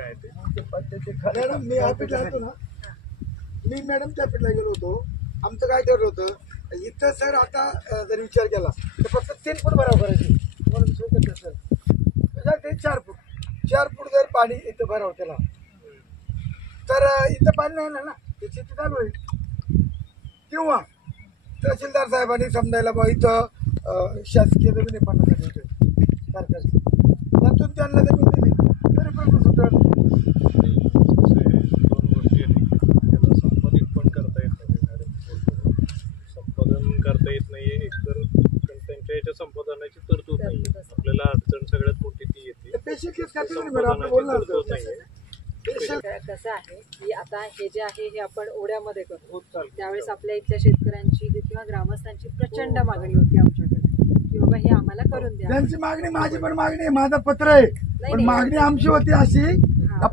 काय ते खऱ्याला मी ऑफिसला होतो ना, मी मॅडमच्या ऑफिसला गेलो होतो. आमचं काय ठरलं होतं इथं सर, आता जर विचार केला तर फक्त 3 फूट भराव करायची. तुम्हाला दुसरं कसं सर ते 4 फूट जर पाणी इथं भराव केला तर इथं पाणी नाही ना, त्याची शेती चालू होईल. किंवा तहसीलदार साहेबांनी समजायला बा इथं शासकीय जमीन आहे 50 सरकारची, त्यातून त्यांना जमीन दिली तरी प्रश्न सुटत. संपादित पण करता येत नाही मॅडम, संपादन करता येत नाही. एकतर त्यांच्या याच्या संपादनाची तरतूद नाही. आपल्याला अडचण सगळ्यात मोठी ती येते, कसं आहे की आता हे जे आहे हे आपण ओढ्यामध्ये करतो, त्यावेळेस आपल्या इथल्या शेतकऱ्यांची किंवा ग्रामस्थांची प्रचंड मागणी होती आमच्याकडे की बाबा हे आम्हाला करून द्या. त्यांची मागणी, माझी पण मागणी आहे, माझं पत्र आहे, पण मागणी आमची होती अशी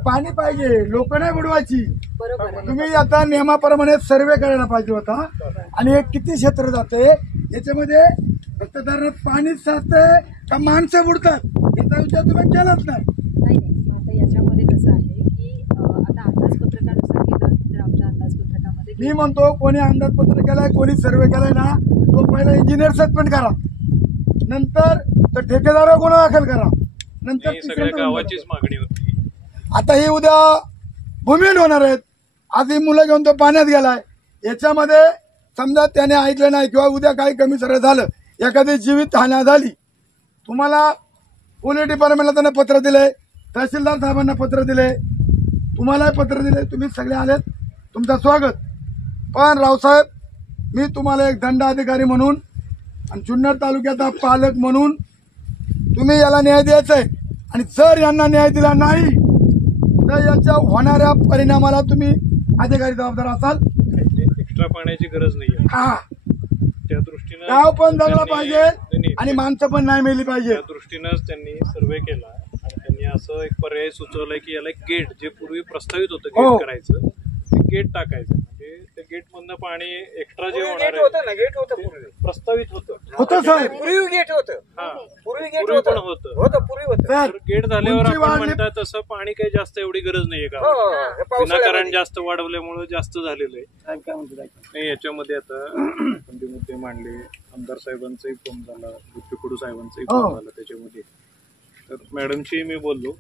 पाणी पाहिजे, लोक नाही बुडवायची. बरोबर. तुम्ही आता नियमाप्रमाणे सर्वे करायला पाहिजे होता. आणि हे किती क्षेत्र जाते याच्यामध्ये, फक्त धरणात पाणीच साचतंय का माणसं बुडतात याचा विचार तुम्ही केलाच नाही. आता याच्यामध्ये कसं आहे की आता अंदाजपत्रकानुसार गेलं तर आमच्या अंदाजपत्रकामध्ये मी म्हणतो कोणी अंदाजपत्र केलाय, कोणी सर्वे केलाय ना, तो पहिला इंजिनियर सस्पेंड करा, नंतर तर ठेकेदारावर गुन्हा दाखल करा, नंतर सगळ्या गावाचीच मागणी होती. आता हे उद्या भूमिहीन होणार आहेत. आज ही मुलं घेऊन तो पाण्यात गेलाय. याच्यामध्ये समजा त्याने ऐकलं नाही किंवा उद्या काही कमी सरळ झालं, एखादी जीवित हानी झाली, तुम्हाला पोलीस डिपार्टमेंटला त्यांना पत्र दिलंय, तहसीलदार साहेबांना पत्र दिले, तुम्हालाही पत्र दिले, तुम्ही सगळे आलेत, तुमचं स्वागत. पण रावसाहेब, मी तुम्हाला एक दंडाधिकारी म्हणून आणि जुन्नर तालुक्याचा पालक म्हणून तुम्ही याला न्याय द्यायचा आहे. आणि जर यांना न्याय दिला नाही तर याच्या होणाऱ्या परिणामाला तुम्ही अधिकारी जबाबदार असाल. एक्स्ट्रा पाण्याची गरज नाही. हा, त्या दृष्टीनं गाव पण जगला पाहिजे आणि माणसं पण नाही मेली पाहिजे. त्या दृष्टीनंच त्यांनी सर्वे केला आणि त्यांनी असं एक पर्याय सुचवलाय की याला गेट, जे पूर्वी प्रस्तावित होतं गेट करायचं, ते गेट टाकायचं. म्हणजे त्या गेट मधनं पाणी एक्स्ट्रा जे होणार आहे, गेट होतं पूर्वी, प्रस्तावित होतं सर, पूर्वी गेट होतं, पूर्वी पण होतं. पूर्वी होतं. सर, गेट झाल्यावर आपण म्हणतात तसं पाणी काही जास्त एवढी गरज नाहीये का, विनाकारण जास्त वाढवल्यामुळे जास्त झालेलं आहे. याच्यामध्ये आता आपण जे मुद्दे मांडले, आमदार साहेबांचाही फोन झाला, गुप्तेकडू साहेबांचाही फोन झाला त्याच्यामध्ये. तर मॅडमशी मी बोललो,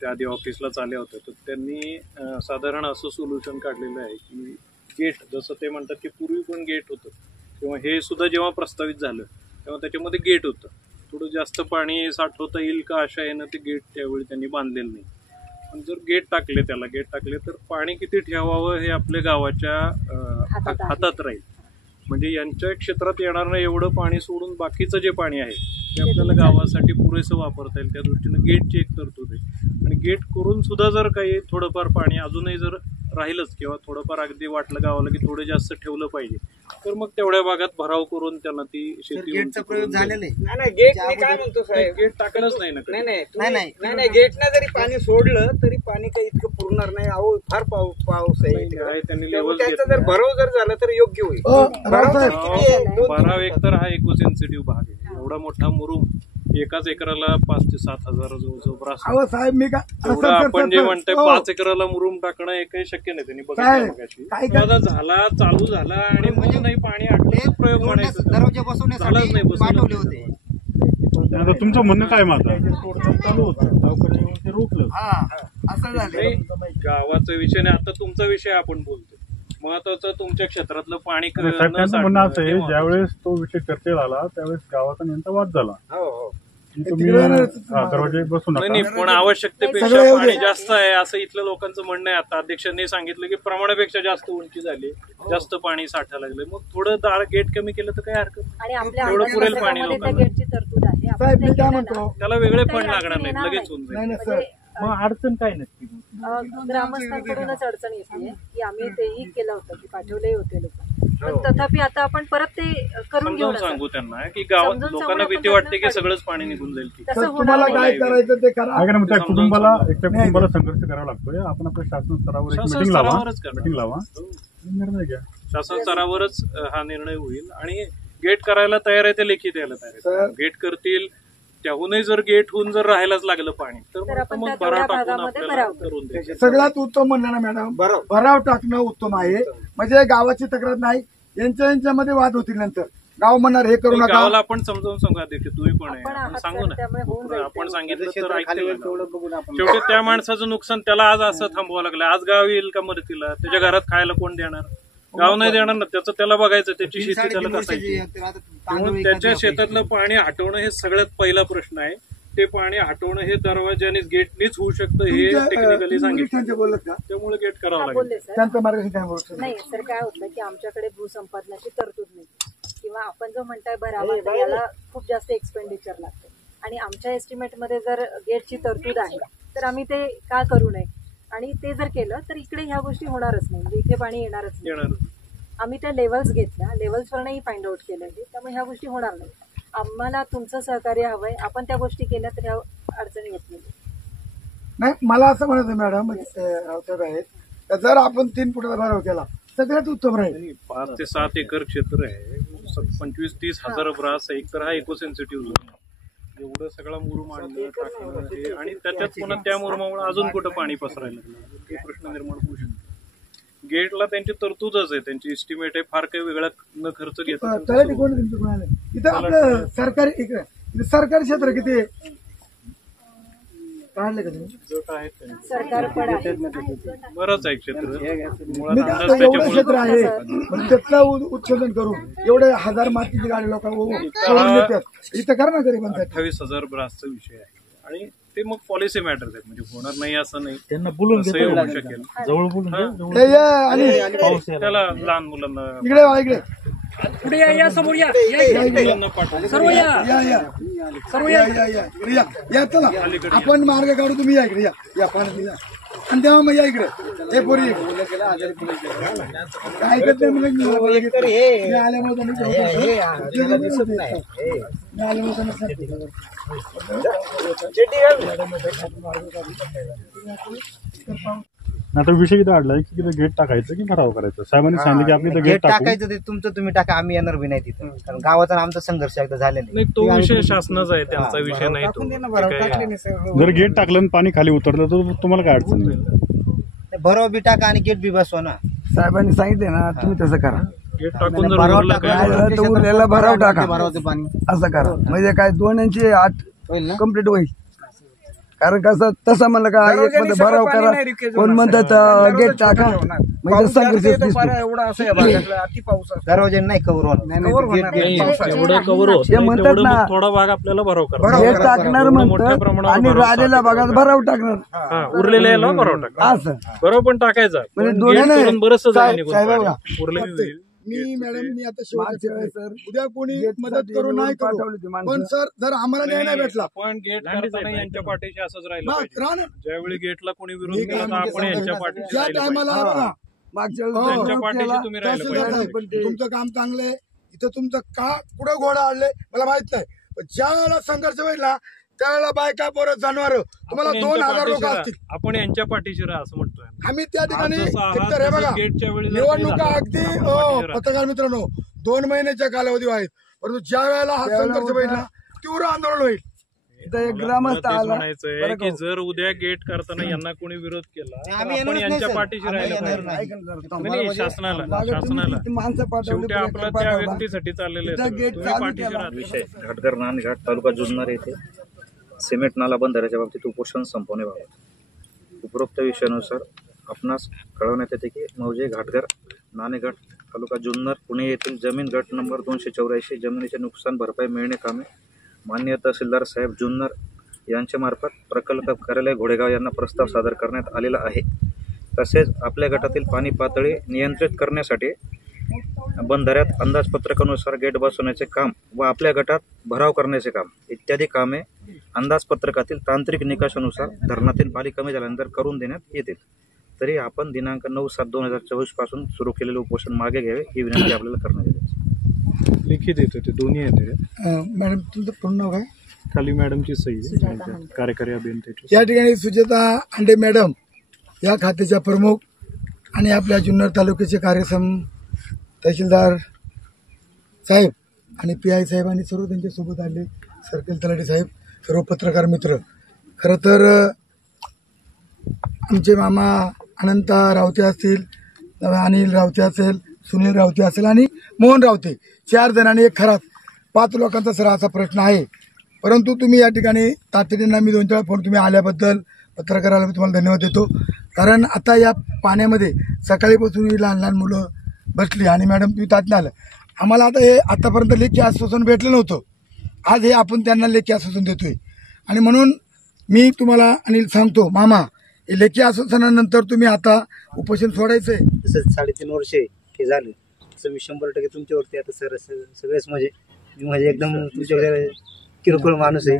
त्या आधी ऑफिसलाच आल्या होत्या, तर त्यांनी साधारण असं सोल्युशन काढलेलं आहे की गेट, जसं ते म्हणतात की पूर्वी पण गेट होतं किंवा हे सुद्धा जेव्हा प्रस्तावित झालं तेव्हा त्याच्यामध्ये गेट होतं. थोडं जास्त पाणी साठवता येईल का अशा यानं ते गेट त्यावेळी त्यांनी बांधलेलं नाही. पण जर गेट टाकले तर पाणी किती ठेवावं हे आपल्या गावाच्या हातात राहील. म्हणजे यांच्या क्षेत्रात येणार नाही एवढं पाणी सोडून बाकीचं जे पाणी आहे ते आपल्याला गावासाठी पुरेसं वापरता येईल. त्या दृष्टीनं गेटची एक तरतूद आहे. आणि गेट करून सुद्धा जर काही थोडंफार पाणी अजूनही जर राहिलंच किंवा थोडंफार अगदी वाटलं गावाला की थोडं जास्त ठेवलं पाहिजे, तर मग तेवढ्या भागात भराव करून त्यांना ती शेती. गेटचा प्रयोग झालेला आहे. नाही, गेट मी काय म्हणतो साहेब, गेट टाकलंच नाही ना. नाही, गेटनं जरी पाणी सोडलं तरी पाणी काही इतकं पुरणार नाही. अहो, फार पाऊस आहे. त्यांनी लेवल त्याचा जर भराव जर झाला तर योग्य होईल. भराव एक तर हा इको सेन्सिटिव्ह भाग आहे. एवढा मोठा मुरुम एकाच एकराला 5 ते 7 हजार जवळ साहेब, मी काय आपण जे म्हणतोय 5 एकराला मुरुम टाकणं हे काही शक्य नाही. त्यांनी बघितलं झाला, चालू झाला आणि मग नाही पाणी आटले, प्रयोग म्हणायचं दरवाजा बसवण्यासाठी पाठवले होते. आता तुमचं म्हणणं काय माझं चालू होतं, गावकऱ्यांनी ते रोखलं. असं झालं. गावाचा विषय नाही, आता तुमचा विषय आपण बोलतो. महत्वाचं तुमच्या क्षेत्रातलं पाणी. त्यांचं म्हणणं असं आहे, ज्यावेळेस तो विषय चर्चेत आला त्यावेळेस गावाचा नेमका वाद झाला. तुम्ही दरवाजे बसून नाही, पण आवश्यकतेपेक्षा पाणी जास्त आहे असं इथल्या लोकांचं म्हणणं आहे. आता अध्यक्षांनी सांगितलं की प्रमाणापेक्षा जास्त उंची झाली, जास्त पाणी साठा लागले, मग थोडं दार गेट कमी केलं तर काय हरकत नाही. एवढं पुरेल पाणी त्याला वेगळे फंड लागणार नाहीत, लगेच होऊन जाईल. मग अडचण काय नक्की? ग्रामस्थांकडूनच अडचण येते की आम्ही तेही केलं होतं की पाठवले होते लोक, पण तथापि आता आपण परत ते करून घेऊ. सांगू त्यांना की गावात लोकांना भीती वाटते की सगळंच पाणी निघून जाईल. तुम्हाला काय करायचं ते करा. त्या कुटुंबाला संघर्ष करावा लागतोय. आपण आपल्या शासन स्तरावर मीटिंग लावा, निर्णय घ्या. शासन स्तरावरच हा निर्णय होईल. आणि गेट करायला तयार आहे ते लेखी द्यायला तयार आहे. गेट करतील, त्याहूनही जर गेट होऊन जर राहायलाच लागलं पाणी तर तर आपण मग त्या भराव तेवढ्या टाकून भागामध्ये आपल्याला भराव करून द्यायचं. सगळ्यात उत्तम म्हणलं ना मॅडम, भराव टाकणं उत्तम आहे. म्हणजे गावाची तक्रार नाही, यांच्यामध्ये वाद होतील नंतर. गाव म्हणणार हे करू नका. गावाला आपण समजावून सांगू अध्यक्ष, तुम्ही पण आहे, आपण आपण आहात सांगू सर, त्यामुळे होऊन ना. जाईल. आपण सांगितलं तर खाली ऐकतील होईल तेवढं ना. बघून आपण शेवटी त्या माणसाचं नुकसान त्याला आज असं थांबवावं लागलं. आज गाव येईल का मदतीला? त्याच्या घरात खायला कोण देणार? गाव नाही देणार ना. त्याचं त्याला बघायचं, त्याची शेती त्याला कसायची. म्हणून त्याच्या शेतातलं पाणी हटवणं हे सगळ्यात पहिला प्रश्न आहे. ते पाणी हटवणं हे दरवाजानेच गेटनेच होऊ शकतं हे टेक्निकली सांगितलं. बोलत का त्यामुळे गेट करावं हा, लागेल. बोलले सर. त्यांचं मार्गदर्शन काय बोलत नाही सर, काय होतं की आमच्याकडे भूसंपादनाची तरतूद नाही, किंवा आपण जो म्हणताय भरावा तर याला खूप जास्त एक्सपेंडिचर लागते. आणि आमच्या एस्टिमेटमध्ये जर गेटची तरतूद आहे तर आम्ही ते का करू नये? आणि ते जर केलं तर इकडे ह्या गोष्टी होणारच नाही, म्हणजे इथे पाणी येणारच नाही. येणार. आम्ही त्या लेवल्स घेतल्या, लेवल्सवरनंही फाइंड आउट केलं आहे, त्यामुळे ह्या गोष्टी होणार नाही. आम्हाला तुमचं सहकार्य हवंय, आपण त्या गोष्टी केल्या तर ह्या अडचणी येत नाही. नाही. मला असं म्हणायचं मॅडम, रावसाहेब आहेत, तर जर आपण 3 फुटाचा भराव केला सगळ्यात उत्तम राहील. 5 ते 7 एकर क्षेत्र आहे, 25-30 हजार ब्रास आहे. एक तर हा इको सेन्सिटिव्ह झोन आहे. एवढं सगळं मुरुम आणलं टाकलं हे, आणि त्याच्यात पुन्हा त्या मुरुमामुळे अजून कुठं पाणी पसरायला लागलं, ते प्रश्न निर्माण होऊ शकतो. गेटला त्यांची तरतूदच आहे, त्यांची एस्टिमेट आहे, फार काही वेगळा न खर्च घेता. तलाठी कोण तुमचं कोणाला? इथं आपलं सरकारी इकडे सरकारी क्षेत्र किती आहे? काढले का तुम्ही? सरकार पण आहे. बरंच आहे क्षेत्र. मुळात मी अंदाज एवढं त्याच्यामुळे क्षेत्र आहे, पण त्यातलं उत्पादन करून एवढे 1000 मातीची गाडी लोक सोडून देतात. इथं कर ना गरीबांसाठी. 28,000 ब्रासचा विषय आहे आणि ते मग पॉलिसी मॅटर्स आहेत, म्हणजे होणार नाही असं नाही. त्यांना बोलून तसंही होऊ शकेल. जवळ बोलून हे या आणि त्याला लहान मुलांना इकडे वा, इकडे पुढे या, समोर या, मुलांना पाठवलं. सर्व या. या चला, आपण मार्ग काढू. तुम्ही या इकडे, या पाण्यात या. आणि तेव्हा मग या इकडे. हे पोरी काय ऐकत नाही म्हणजे मी आल्यामुळे आता विषय किती अडलाय की तिथे गेट टाकायचं की भराव करायचं? साहेबांनी सांगितलं की आपली गेट गेट टाकू. टाकायचं ते तुमचं तुम्ही टाका, आम्ही येणार बी नाही तिथं. कारण गावाचा आमचा संघर्ष एकदा झालेला नाही, तो विषय शासनाचा आहे, त्यांचा विषय नाही तो. ते काय- जर गेट टाकलं आणि पाणी खाली उतरलं तर तुम्हाला काय अडचण नाही? भराव बी टाका आणि गेट बी बसवा ना. साहेबांनी सांगितले ना, तुम्ही तसं करा. गेट टाकून जर उरलं काय तर उरलेला भराव टाका, भराव ते पाणी असं करा. म्हणजे काय 2 इंची 8 होईल ना. कम्प्लीट होईल. कारण कसं तसं म्हणलं का एक मध्ये भराव करा, कोण म्हणतात गेट टाका, म्हणजे संघर्ष दरवाजे नाही कव्हर एवढं कव्हर होत ते नाही, म्हणतात तेवढं ना, मग थोडा भाग आपल्याला भराव करा. गेट टाकणार मोठ्या म्हणतात प्रमाणावर आणि भराव राहिलेल्या भागात भराव टाकणार, हा, उरलेल्या याला भराव टाका. असं. बरोबर पण टाकायचा. म्हणजे पण दोन्ही गेट नाही. करून बरंच साहेब बघा. उरले होईल. मी मॅडम, मी आता सर उद्या कोणी मदत करू नाही करू, पण सर जर आम्हाला न्याय नाही भेटला पण गेट करताना यांच्या पाठीशी असंच राहिलं बस पाहिजे. राहा ना. ज्यावेळी गेटला कोणी विरोध केला तर आपण यांच्या पाठीशी ज्या राहिलं टायमाला पाहिजे. बघा, मागच्या वेळेस त्यांच्या पाठीशी तुम्ही राहिलं तहसीलदार पाहिजे. साहेब, तुमचं काम चांगलं आहे. इथं तुमचं का पुढे घोडा आणले मला माहित नाही, पण ज्या वेळेला संघर्ष होईल ना त्यावेळेला बायका पोरं जनावर तुम्हाला आपण 2000 यांच्या लोक पाठीशी असतील. राहा. आपण यांच्या पाठीशी राहा असं म्हणतोय. आम्ही त्या ठिकाणी आज जसं आहात, एकतर हे तसंच बघा, गेटच्या वेळी जर निवडणुका तुम्ही अगदी राहा, आपण पाठीशी राहा. पत्रकार मित्रांनो 2 महिन्याच्या कालावधी आहेत, परंतु ज्या वेळेला हा संघर्ष होईल ना तीव्र आंदोलन होईल. मला तेच म्हणायचंय की जर उद्या गेट करताना यांना कोणी विरोध केला तर आम्ही आपण येणारच यांच्या नाही, पाठीशी आम्ही राहिलं येणार पाहिजे. नाही. नाही, शासनाला शेवटी आपलं त्या व्यक्तीसाठी चाललेलं आहे सगळं. तुम्ही पाठीशी राहा. विषय घाटघर नांदघाट तालुका जुन्नर येथे सिमेंट नाला बंधाऱ्याच्या बाबतीत उपोषण संपवण्याबाबत उपरोक्त विषयानुसार आपणास कळवण्यात येते की मौजे घाटघर नाणेघाट तालुका जुन्नर पुणे येथील जमीन गट नंबर 284 जमिनीचे नुकसान भरपाई मिळणे कामे माननीय तहसीलदार साहेब जुन्नर यांच्या मार्फत प्रकल्प कार्यालय घोडेगाव यांना प्रस्ताव सादर करण्यात आलेला आहे. तसेच आपल्या गटातील पाणी पातळी नियंत्रित करण्यासाठी बंधाऱ्यात अंदाजपत्रकानुसार गेट बसवण्याचे काम व आपल्या गटात भराव करण्याचे काम इत्यादी कामे अंदाजपत्रकातील तांत्रिक निकषानुसार धरणातील पाणी कमी झाल्यानंतर करून देण्यात येतील. तरी आपण दिनांक 9/7/2024 पासून सुरू केलेले उपोषण मागे घ्यावे ही विनंती आपल्याला करण्यात येते. लिखित येते ते दोन्ही येते. मॅडम तुमचं पूर्ण नाव काय? खाली मॅडमची सही आहे, कार्यकारी अभियंत्याची. या ठिकाणी सुजाता अंडे मॅडम या खात्याच्या प्रमुख आणि आपल्या जुन्नर तालुक्याचे कार्यक्षम तहसीलदार साहेब आणि PI साहेब आणि सर्व त्यांच्यासोबत आले, सर्कल तलाठी साहेब सर्व पत्रकार मित्र, खरं तर आमचे मामा अनंता रावते असतील, अनिल रावते असेल, सुनील रावते असेल आणि मोहन रावते, 4 जणांनी एक खरात 5 लोकांचा सर असा प्रश्न आहे. परंतु तुम्ही या ठिकाणी तातडीनं मी 2 वेळा फोन तुम्ही आल्याबद्दल पत्रकाराला मी तुम्हाला धन्यवाद देतो. कारण आता या पाण्यामध्ये सकाळीपासून ही लहान लहान मुलं बसली आणि मॅडम तुम्ही तात्या आलं. आम्हाला आता हे आतापर्यंत लेखी आश्वासन भेटलं नव्हतं. आज हे आपण त्यांना लेखी आश्वासन देतोय आणि म्हणून मी तुम्हाला अनिल सांगतो, मामा हे लेखी आश्वासनानंतर तुम्ही आता उपोषण सोडायचंय. जसं 3.5 वर्ष हे झालं तसं मी 100% तुमच्यावरती आता सर सगळेच म्हणजे एकदम तुमच्याकडे किरकोळ माणूस आहे.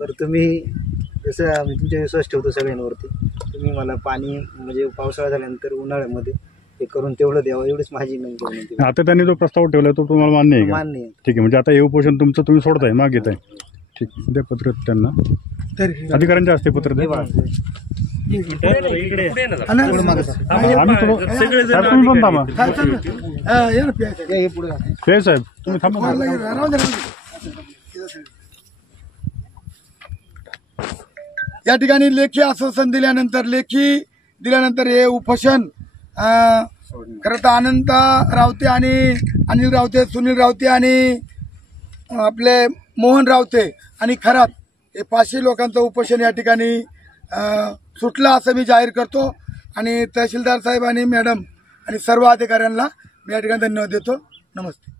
तर तुम्ही जसं आम्ही तुमच्या विश्वास ठेवतो सगळ्यांवरती, तुम्ही मला पाणी म्हणजे पावसाळा झाल्यानंतर उन्हाळ्यामध्ये हे करून तेवढं द्यावं एवढीच माझी विनंती. आता त्यांनी जो प्रस्ताव ठेवला तो तुम्हाला मान्य आहे का? मान्य आहे. ठीक आहे, म्हणजे आता हे उपोषण तुमचं तुम्ही सोडताय, माग घेताय. ठीक, द्या पत्र त्यांना, अधिकाऱ्यांच्या हस्ते पत्र द्या. आम्ही तुम्ही पण थांबा. हे साहेब तुम्ही थांबा. या ठिकाणी लेखी आश्वासन दिल्यानंतर हे उपोषण खरं तर अनंत रावते आणि अनिल रावते, सुनील रावते आणि आपले मोहन रावते आणि खरात हे 500 लोकांचं उपोषण या ठिकाणी सुटलं असं मी जाहीर करतो. आणि तहसीलदार साहेब आणि मॅडम आणि सर्व अधिकाऱ्यांना मी या ठिकाणी धन्यवाद देतो. नमस्ते.